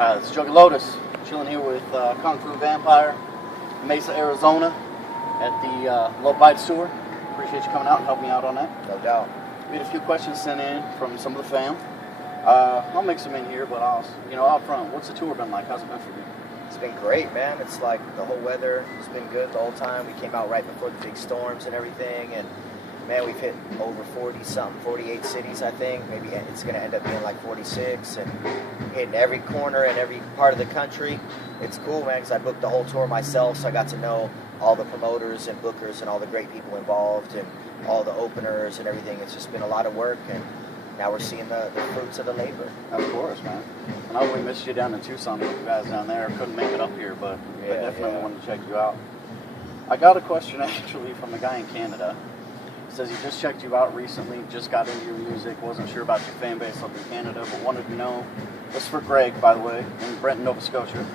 It's Juggalotus, chilling here with Kung Fu Vampire, Mesa, Arizona, at the Low Bites tour. Appreciate you coming out and helping me out on that. No doubt. We had a few questions sent in from some of the fam. I'll mix them in here, but out front, what's the tour been like? How's it been for you? It's been great, man. It's like the whole weather has been good the whole time. We came out right before the big storms and everything, and man, we've hit over 48 cities, I think. Maybe it's going to end up being like 46, and hitting every corner and every part of the country. It's cool, man, because I booked the whole tour myself, so I got to know all the promoters and bookers and all the great people involved and all the openers and everything. It's just been a lot of work, and now we're seeing the fruits of the labor. Of course, man. And I know we missed you down in Tucson with you guys down there. Couldn't make it up here, but I definitely wanted to check you out. I got a question actually from a guy in Canada. Says he just checked you out recently, just got into your music, wasn't sure about your fan base up in Canada, but wanted to know, this is for Greg, by the way, in Brenton, Nova Scotia.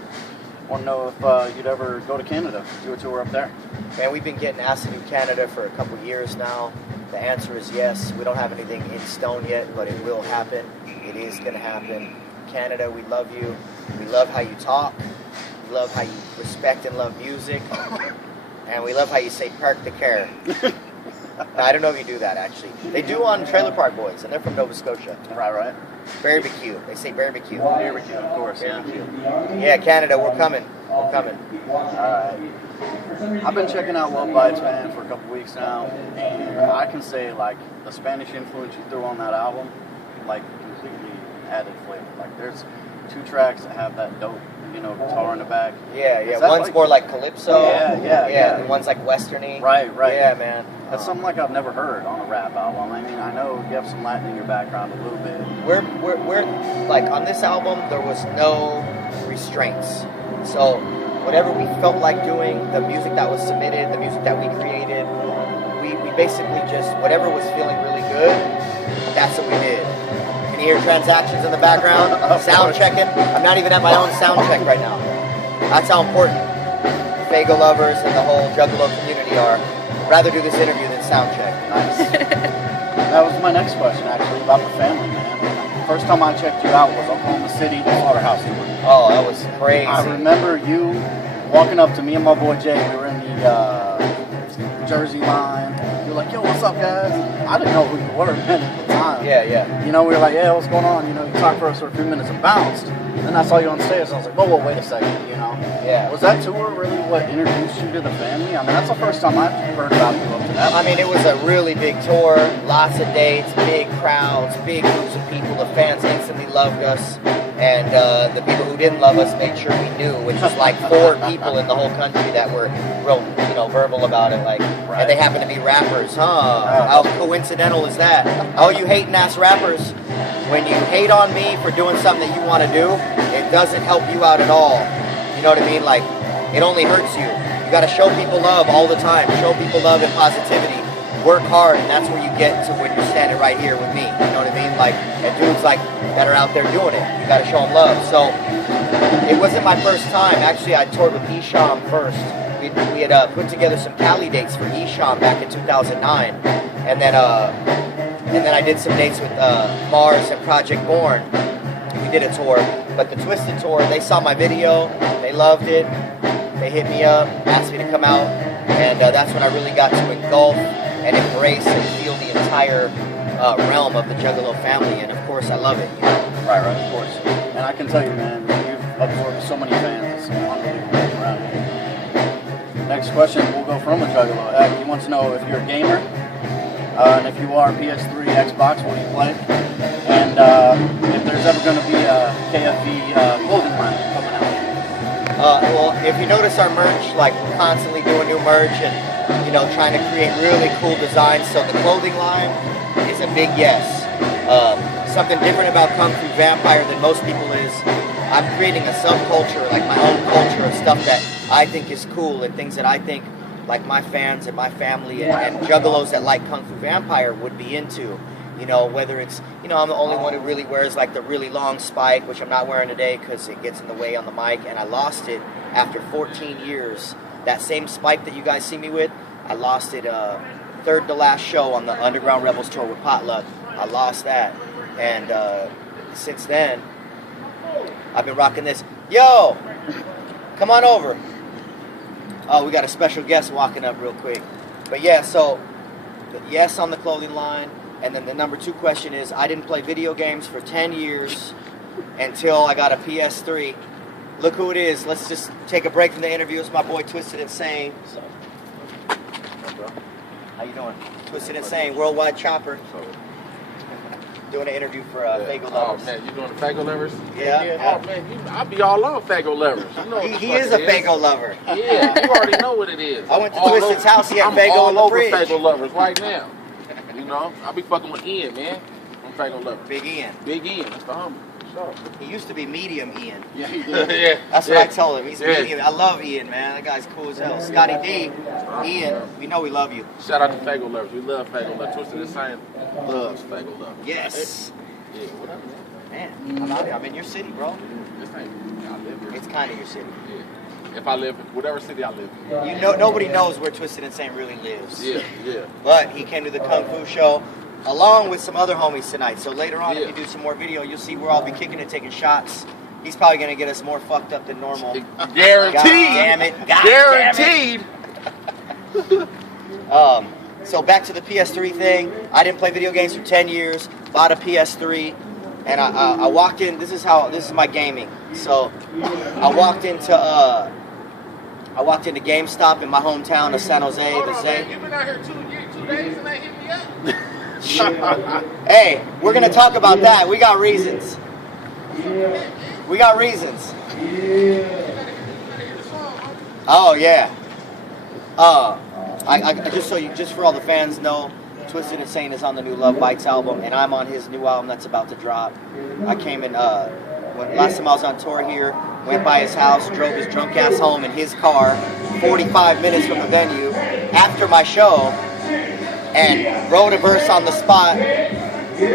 Want to know if you'd ever go to Canada, do a tour up there. Man, we've been getting asked to do Canada for a couple years now. The answer is yes. We don't have anything in stone yet, but it will happen. It is going to happen. Canada, we love you. We love how you talk. We love how you respect and love music. And we love how you say park the car. I don't know if you do that, actually. They do on Trailer Park Boys, and they're from Nova Scotia. Right. Barbecue. They say barbecue. Barbecue, of course. Yeah, Canada, we're coming. We're coming. All right. I've been checking out Low Bites, man, for a couple weeks now, and I can say, like, the Spanish influence you threw on that album, like, completely added flavor. Like, there's 2 tracks that have that dope, guitar in the back. Yeah. One's more like calypso. Yeah. And one's like westerny. Right. Yeah, man. That's something like I've never heard on a rap album. I mean, I know you have some Latin in your background a little bit. We're like, on this album, there was no restraints. So whatever we felt like doing, the music that was submitted, the music that we created, we basically just, whatever was feeling really good, that's what we did. Can you hear transactions in the background? Sound checking. I'm not even at my own sound check right now. That's how important Fago lovers and the whole Juggalo community are. I'd rather do this interview than sound check. Nice. That was my next question, actually, about the family, man. First time I checked you out was Oklahoma City, the Slaughterhouse tour. Oh, that was crazy. I remember you walking up to me and my boy Jay. We were in the Jersey line. You're like, yo, what's up, guys? I didn't know who you were, man, at the time. Yeah. We were like, yeah, what's going on? You talked for us for a few minutes and bounced. Then I saw you on stage, and I was like, whoa, wait a second, Yeah. Was that tour really what introduced you to the family? I mean, that's the first time I've heard about you up to that. I mean, it was a really big tour, lots of dates, big crowds, big groups of people. The fans instantly loved us, and the people who didn't love us made sure we knew, which was like 4 people in the whole country that were real, verbal about it, like, right. And they happen to be rappers, How coincidental is that? All you hating ass rappers, when you hate on me for doing something that you want to do, it doesn't help you out at all. You know what I mean? Like, it only hurts you. You got to show people love all the time. Show people love and positivity. Work hard, and that's where you get to when you're standing right here with me. You know what I mean? Like, and dudes like that are out there doing it. You got to show them love. So it wasn't my first time. Actually, I toured with Esham first. We had put together some Cali dates for Esham back in 2009, and then I did some dates with Mars and Project Born. We did a tour, but the Twisted tour, they saw my video, they loved it, they hit me up, asked me to come out, and that's when I really got to engulf and embrace and feel the entire realm of the Juggalo family, and of course I love it. Right, of course. And I can tell you, man, you've absorbed so many fans, it's unbelievable around here. Next question, we'll go from a Juggalo. He wants to know if you're a gamer, and if you are, PS3, Xbox, what do you play? And if there's ever going to be a KFV clothing line coming out. Well, if you notice our merch, like, we're constantly doing new merch and, trying to create really cool designs. So the clothing line is a big yes. Something different about Kung Fu Vampire than most people is I'm creating a subculture, like my own culture of stuff that I think is cool and things that I think like my fans and my family and Juggalos that like Kung Fu Vampire would be into. Whether it's, I'm the only one who really wears like the really long spike, which I'm not wearing today because it gets in the way on the mic, and I lost it after 14 years. That same spike that you guys see me with, I lost it third to last show on the Underground Rebels tour with Potluck. I lost that, and since then, I've been rocking this. Yo, come on over. Oh, we got a special guest walking up real quick. But yeah, so yes on the clothing line. And then the number 2 question is, I didn't play video games for 10 years until I got a PS3. Look who it is. Let's just take a break from the interview. It's my boy Twisted Insane. How you doing? Twisted Insane, Worldwide Chopper. Doing an interview for Fago Lovers. Oh man, you doing the Fago Lovers? Yeah. Oh man, I be all on Fago Lovers. You know what He is a Fago lover. Yeah, you already know what it is. I went to Twisted's house. He had Fago in the fridge. I'm all over Fago Lovers right now. You know, I be fucking with Ian, man. I'm Fago Lover. Big Ian. Big Ian, that's the homie. Sure. He used to be Medium Ian. Yeah, he did. Yeah. That's what I told him. He's Medium. I love Ian, man. That guy's cool as hell. Scotty D, Ian, we know we love you. Shout out to Fago Lovers. We love Fago Lovers. Twisted Insane loves Fago Lovers. Yes. Yeah, what up, man? Man, I'm out here. I'm in your city, bro. This ain't, I live here. It's kind of your city. Yeah. If I live in whatever city I live in. You know, nobody knows where Twisted Insane really lives. Yeah, yeah. But he came to the Kung Fu show along with some other homies tonight. So later on, if you do some more video, you'll see we'll all be kicking it, taking shots. He's probably going to get us more fucked up than normal. Guaranteed. God damn it. God Guaranteed. Damn it. So back to the PS3 thing. I didn't play video games for 10 years. Bought a PS3, and I walked in. This is my gaming. So I walked into GameStop in my hometown of San Jose. Hold on, man. You've been out here 2 days and ain't hit me up. Hey, we're gonna talk about that. We got reasons. We got reasons. Oh yeah. I just for all the fans know, Twisted Insane is on the new Love Bites album, and I'm on his new album that's about to drop. I came in when last time I was on tour here, went by his house, drove his drunk ass home in his car, 45 minutes from the venue after my show, and wrote a verse on the spot,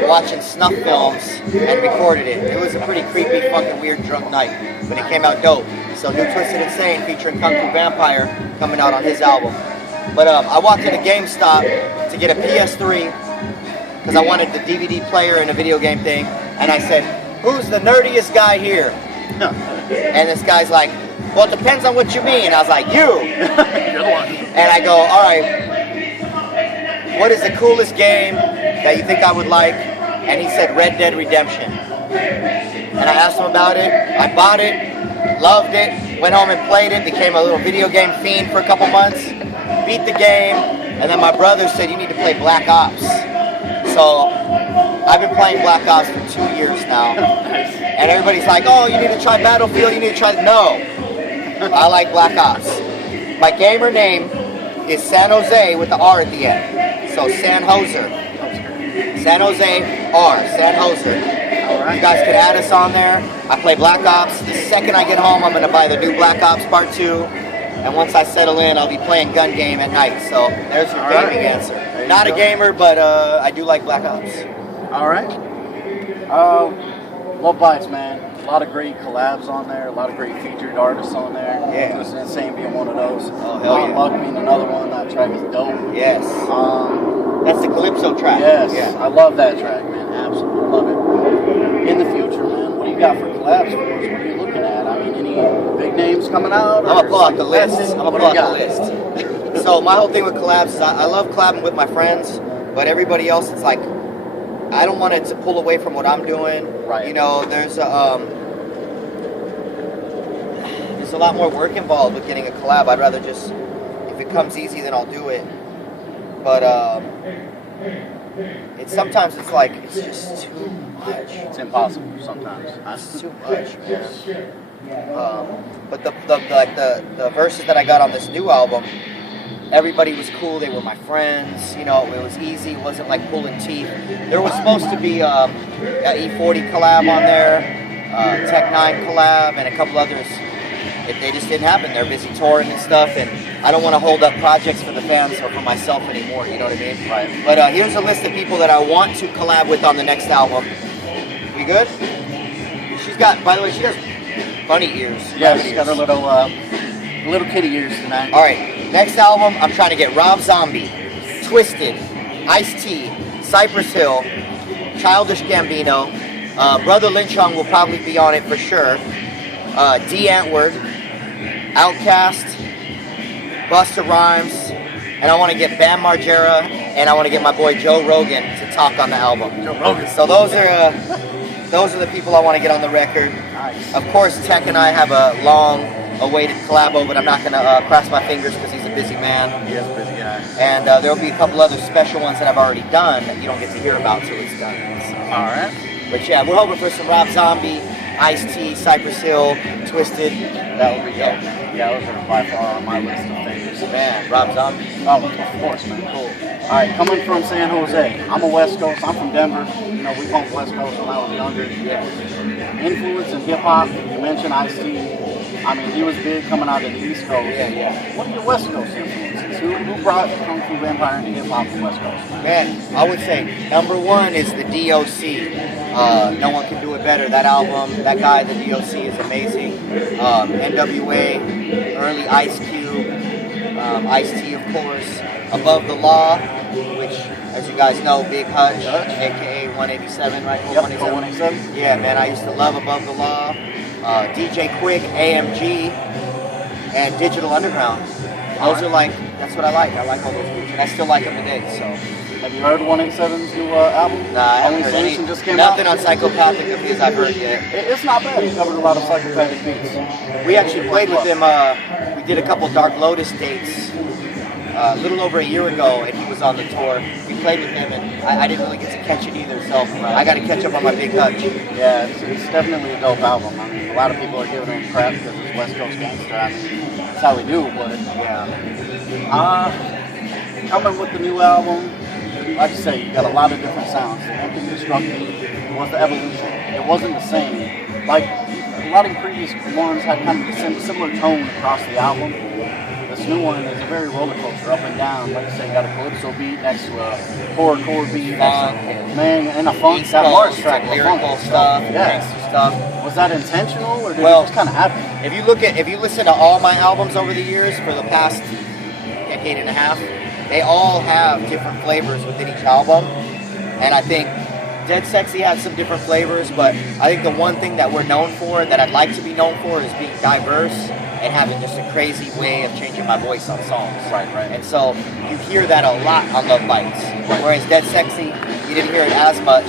watching snuff films, and recorded it. It was a pretty creepy, fucking weird drunk night, but it came out dope. So new Twisted Insane featuring Kung Fu Vampire coming out on his album. But I walked into GameStop to get a PS3 because I wanted the DVD player and a video game thing, and I said, "Who's the nerdiest guy here?" And this guy's like, "Well, it depends on what you mean." I was like, "You." Good one. And I go, "All right, what is the coolest game that you think I would like?" And he said, "Red Dead Redemption." And I asked him about it. I bought it, loved it, went home and played it, became a little video game fiend for a couple months, beat the game, and then my brother said, "You need to play Black Ops." So I've been playing Black Ops for 2 years now. And everybody's like, "Oh, you need to try Battlefield, you need to try..." No. I like Black Ops. My gamer name is San Jose with the R at the end. So San Hoser. San Jose R. San Hoser. You guys could add us on there. I play Black Ops. The second I get home, I'm going to buy the new Black Ops Part 2. And once I settle in, I'll be playing gun game at night. So there's your gaming answer. Not a gamer, but I do like Black Ops. All right. Love Bites, man. A lot of great collabs on there. A lot of great featured artists on there. Yeah. Twisted Insane being one of those. Oh, hell yeah. Luck being another one. That track is dope. Yes. That's the Calypso track. Yes. Yeah. I love that track, man. Absolutely love it. In the future, man, what do you got for collabs for us? What are you looking at? I mean, any big names coming out? I'm gonna pull out the list. list. So my whole thing with collabs is I love collabing with my friends, but everybody else, it's like I don't want it to pull away from what I'm doing. Right. You know, there's a lot more work involved with getting a collab. I'd rather just, if it comes easy, then I'll do it. But sometimes it's like it's just too much. It's impossible sometimes. It's too much, man. But the verses that I got on this new album, everybody was cool. They were my friends. You know, it was easy. It wasn't like pulling teeth. There was supposed to be an E40 collab on there, Tech 9 collab, and a couple others. They just didn't happen. They're busy touring and stuff, and I don't want to hold up projects for the fans or for myself anymore. You know what I mean? Right. But here's a list of people that I want to collab with on the next album. We good? She's got, by the way, she has bunny ears. Yeah, she's got her little kitty ears tonight. All right, next album, I'm trying to get Rob Zombie, Twisted, Ice-T, Cypress Hill, Childish Gambino, Brother Lynchong will probably be on it for sure. D. Antwoord, Outcast, Busta Rhymes, and I want to get Bam Margera, and I want to get my boy Joe Rogan to talk on the album. Joe Rogan. So those are the people I want to get on the record. Nice. Of course, Tech and I have a long-awaited collabo, but I'm not going to cross my fingers because he's a busy man. He is a busy guy. And there will be a couple other special ones that I've already done that you don't get to hear about till it's done. So. All right. But yeah, we're hoping for some Rob Zombie, Ice-T, Cypress Hill, Twisted. That would be dope. Yeah, those are by far on my list of favorites. Man, Rob Zombie. Oh, of course, man. Cool. All right, coming from San Jose. I'm a West Coast. I'm from Denver. You know, we bumped West Coast when I was younger. Yeah. Influence in hip hop. You mentioned Ice-T. I mean, he was big coming out of the East Coast. Yeah. What are your West Coast influences? Who brought Kung Fu Vampire into hip hop from West Coast? Man, I would say number one is the DOC. No one can do it better. That album, that guy, the DOC, is amazing. NWA, early Ice Cube, Ice-T, of course. Above the Law, which, as you guys know, Big Hutch, aka 187, right? Yep, 187. Yeah, man, I used to love Above the Law. DJ Quick, AMG, and Digital Underground. Those are like, that's what I like. I like all those groups, and I still like them today. So, have you heard 187's new album? Nah, I haven't Only heard Solution any. just came Nothing out. on Psychopathic of his I've heard yet. It's not bad. He covered a lot of psychopathic beats. We actually played with him. We did a couple Dark Lotus dates a little over a year ago, and he was on the tour. We played with him, and I didn't really get to catch it either, so I got to catch up on my Big Hutch. Yeah, it's definitely a dope album. I mean, a lot of people are giving him crap because it's West Coast gangster. I mean, that's how we do, but yeah. Coming with the new album, like you say, you got a lot of different sounds. The Empty Destructive was the evolution. It wasn't the same. Like, a lot of previous ones had kind of a similar tone across the album. This new one is a very roller coaster, up and down. Like I say, you got a calypso beat next to a horrorcore beat. Man, and a funk. East That Coast, Mars track, lyrical stuff, yeah. gangster stuff. Was that intentional, or did it Well, just kind of happen? If you listen to all my albums over the years for the past decade and a half, they all have different flavors within each album. And I think Dead Sexy has some different flavors, but I think the one thing that we're known for, that I'd like to be known for, is being diverse and having just a crazy way of changing my voice on songs. Right. And so you hear that a lot on Love Bites. Whereas Dead Sexy, you didn't hear it as much,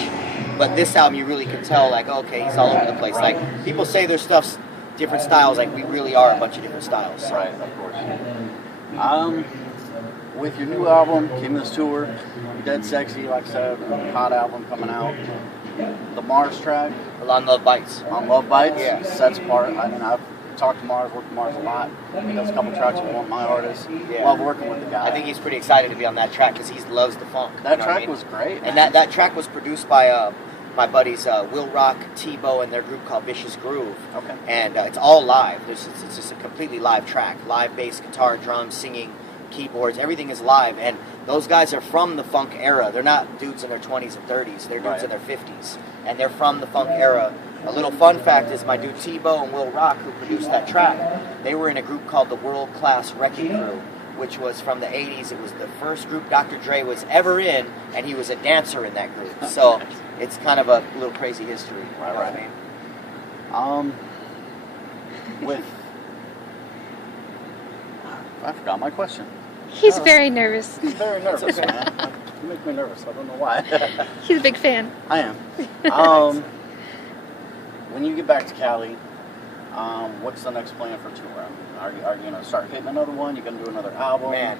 but this album you really can tell, like, okay, he's all over the place. Like, people say their stuff's different styles, like we really are a bunch of different styles. So. Right, of course. With your new album, King of this Tour, Dead Sexy, like I said, hot album coming out. The Mars track On Love Bites. on Love Bites Yeah. sets apart. I mean, I've talked to Mars, worked with Mars a lot. He does a couple tracks with one of my artists. Yeah. Love working with the guy. I think he's pretty excited to be on that track because he loves the funk. that you know what track I mean? was great. And that track was produced by my buddies Will Rock, Tebow, and their group called Vicious Groove. Okay. And it's all live. It's just a completely live track. Live bass, guitar, drums, singing, keyboards, everything is live. And those guys are from the funk era. They're not dudes in their 20s and 30s. They're dudes in their 50s. And they're from the funk era. A little fun fact is my dude Tebow and Will Rock, who produced that track, they were in a group called the World Class Wrecking Crew, which was from the 80s. It was the first group Dr. Dre was ever in, and he was a dancer in that group. So it's kind of a little crazy history. You know what I mean? With I forgot my question. He's very nervous. He's very nervous, man. You make me nervous. I don't know why. He's a big fan. I am. When you get back to Cali, what's the next plan for tour? Are you going to start hitting another one? You going to do another album? Man,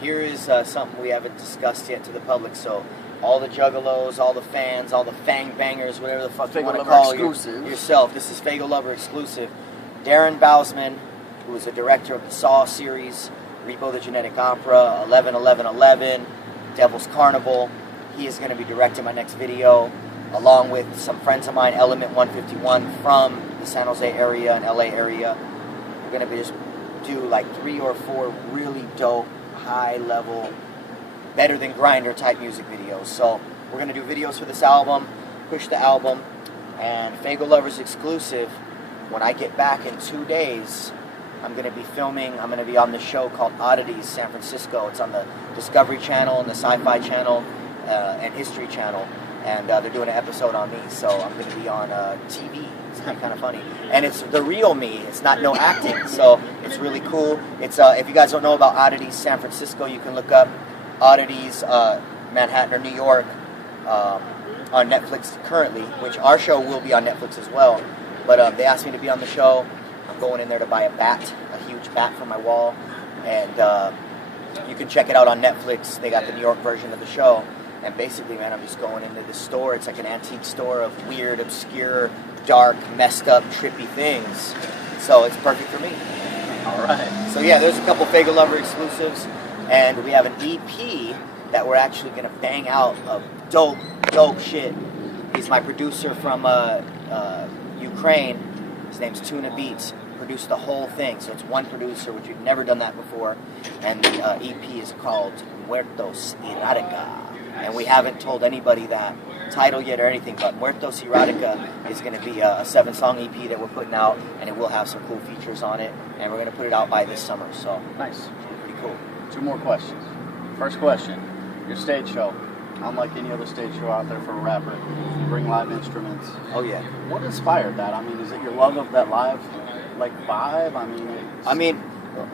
here is something we haven't discussed yet to the public. So all the Juggalos, all the fans, all the fang bangers, whatever the fuck you want to call yourself. This is Fago Lover exclusive. Darren Bousman, who is the director of the Saw series, Repo the Genetic Opera, 11-11-11, Devil's Carnival. He is going to be directing my next video, along with some friends of mine, Element 151 from the San Jose area and LA area. We're going to just do like 3 or 4 really dope, high level, better than Grinder type music videos. So we're going to do videos for this album, push the album, and Fago Lovers exclusive. When I get back in 2 days, I'm going to be filming. I'm going to be on this show called Oddities, San Francisco. It's on the Discovery Channel and the Sci-Fi Channel and History Channel. and they're doing an episode on me, so I'm going to be on TV. It's kind of funny, and it's the real me. It's not no acting, so it's really cool. It's if you guys don't know about Oddities San Francisco, you can look up Oddities Manhattan or New York on Netflix currently, which our show will be on Netflix as well. But they asked me to be on the show. I'm going in there to buy a huge bat for my wall, and you can check it out on Netflix. They got the New York version of the show. And basically, man, I'm just going into the store. It's like an antique store of weird, obscure, dark, messed up, trippy things. So it's perfect for me. All right. So yeah, there's a couple Vega Lover exclusives. And we have an EP that we're actually going to bang out of dope shit. He's my producer from Ukraine. His name's Tuna Beats. Produced the whole thing. So it's one producer, which we've never done that before. And the EP is called Muertos Erotica. And we haven't told anybody that title yet or anything, but Muertos Erotica is going to be a 7-song EP that we're putting out, and it will have some cool features on it, and we're going to put it out by this summer, so nice. Pretty cool. 2 more questions. First question, your stage show. Unlike any other stage show out there for a rapper, you bring live instruments. Oh, yeah. What inspired that? I mean, is it your love of that live, like, vibe? I mean,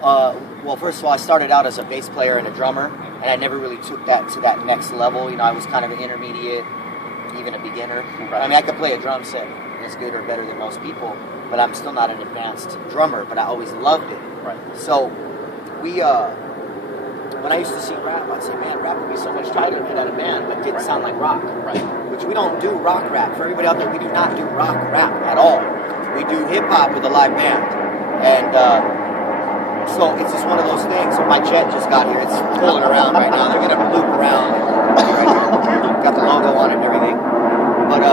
well, first of all, I started out as a bass player and a drummer, and I never really took that to that next level. You know, I was kind of an intermediate, even a beginner. Right. I mean, I could play a drum set as good or better than most people, but I'm still not an advanced drummer, but I always loved it. Right. So, when I used to see rap, I'd say, man, rap would be so much tighter if it had a band, but it didn't sound like rock. Right. Which we don't do rock rap. For everybody out there, we do not do rock rap at all. We do hip-hop with a live band. And, so it's just one of those things. So my jet just got here. It's pulling around right now. They're gonna loop around. Got the logo on it and everything. But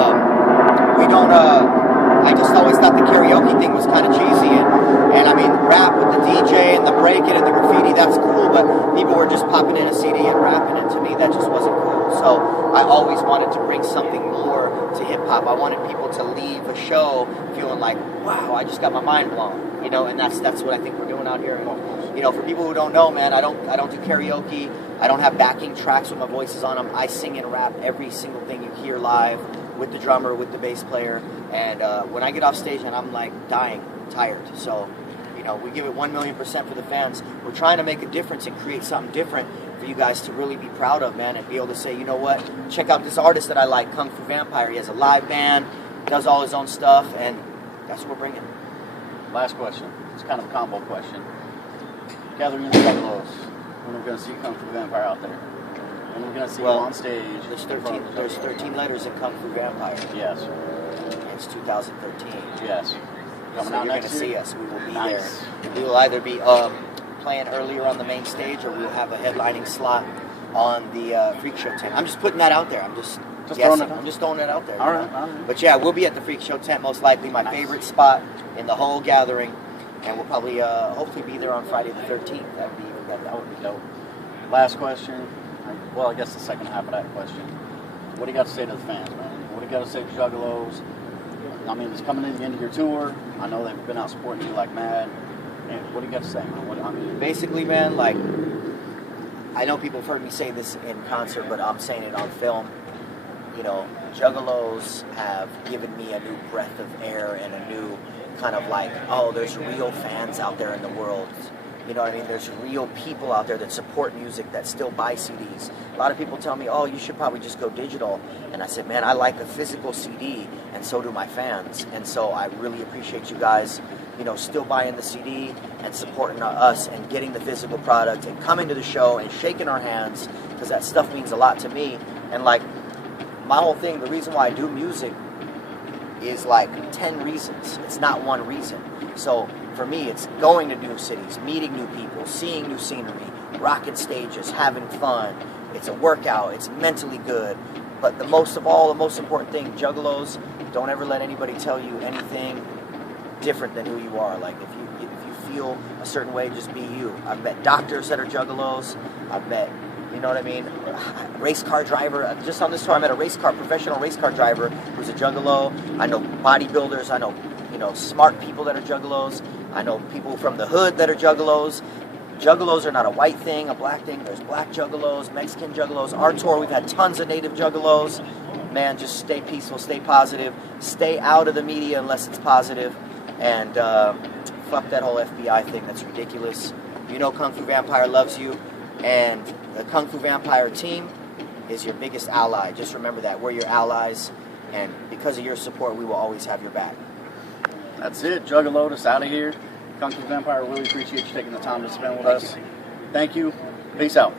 we don't. I just always thought the karaoke thing was kind of cheesy. And I mean, rap with the DJ and the breaking and the graffiti, that's cool. But people were just popping in a CD and rapping, and to me, that just wasn't cool. So I always wanted to bring something more to hip hop. I wanted people to leave a show feeling like, wow, I just got my mind blown. You know, and that's what I think we're doing out here. And, you know, for people who don't know, man, I don't do karaoke. I don't have backing tracks with my voices on them. I sing and rap every single thing you hear live with the drummer, with the bass player. And when I get off stage, and I'm like dying, tired. So, you know, we give it 1,000,000% for the fans. We're trying to make a difference and create something different for you guys to really be proud of, man, and be able to say, you know what, check out this artist that I like, Kung Fu Vampire. He has a live band, does all his own stuff, and that's what we're bringing. Last question. It's kind of a combo question. Gathering in the Juggalos. When are we going to see Kung Fu Vampire out there? When are we going to see you on stage? There's 13 letters in Kung Fu Vampire. Yes. It's 2013. Yes. Coming So out you're going next to see year? us. We will be Nice. there. We will either be playing earlier on the main stage, or we'll have a headlining slot on the Freak Show tent. I'm just putting that out there. I'm just throwing it out. I'm just throwing it out there. All right. But yeah, we'll be at the Freak Show tent most likely. My favorite spot in the whole gathering, and we'll probably hopefully be there on Friday the 13th. That would be dope. Last question. Well, I guess the second half of that question. What do you got to say to the fans, man? What do you got to say to Juggalos? I mean, it's coming to the end of your tour. I know they've been out supporting you like mad. And what do you got to say, man? Basically, man, like, I know people have heard me say this in concert, but I'm saying it on film. You know, Juggalos have given me a new breath of air and a new kind of like, oh, there's real fans out there in the world. You know what I mean? There's real people out there that support music, that still buy CDs. A lot of people tell me, oh, you should probably just go digital. And I said, man, I like a physical CD, and so do my fans. And so I really appreciate you guys, you know, still buying the CD and supporting us and getting the physical product and coming to the show and shaking our hands, because that stuff means a lot to me. And like, my whole thing, the reason why I do music is like 10 reasons. It's not one reason. So for me, it's going to new cities, meeting new people, seeing new scenery, rocking stages, having fun. It's a workout. It's mentally good. But the most important thing, Juggalos, don't ever let anybody tell you anything different than who you are. Like, if you feel a certain way, just be you. I've met doctors that are Juggalos. I've met, you know what I mean, race car driver. Just on this tour, I met a professional race car driver who's a Juggalo. I know bodybuilders. I know, you know, smart people that are Juggalos. I know people from the hood that are Juggalos. Juggalos are not a white thing, a black thing. There's black Juggalos, Mexican Juggalos. Our tour, we've had tons of native Juggalos. man, just stay peaceful, stay positive, stay out of the media unless it's positive, and fuck that whole FBI thing. That's ridiculous. You know Kung Fu Vampire loves you, and the Kung Fu Vampire team is your biggest ally. Just remember that. We're your allies, and because of your support, we will always have your back. That's it. Juggalotus out of here. Kung Fu Vampire, really appreciate you taking the time to spend with us. Thank you. Peace out.